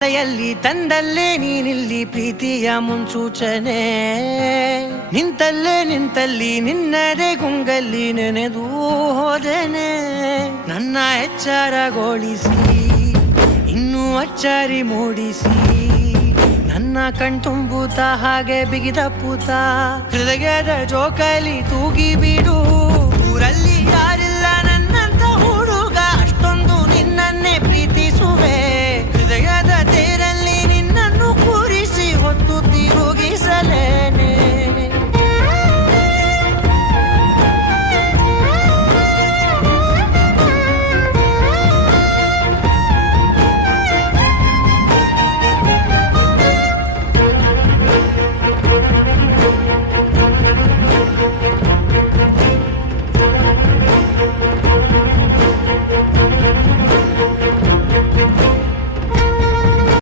ಯಲ್ಲಿ ತಂದಲ್ಲೇ ನೀನಿಲ್ಲಿ ಪ್ರೀತಿಯ ಮುನ್ಸೂಚನೆ ನಿಂತಲ್ಲಿ ನಿನ್ನದೇ ಗುಂಗಲ್ಲಿ ನೆನೆದು ಹೋದೆನೆ ನನ್ನ ಎಚ್ಚರಗೊಳಿಸಿ ಇನ್ನೂ ಅಚ್ಚರಿ ಮೂಡಿಸಿ ನನ್ನ ಕಣ್ತುಂಬುತ್ತಾ ಹಾಗೆ ಬಿಗಿದಪ್ಪುತ್ತಾ ಹೃದಯದ ಜೋಕಾಲಿ ತೂಗಿ ಬಿಡು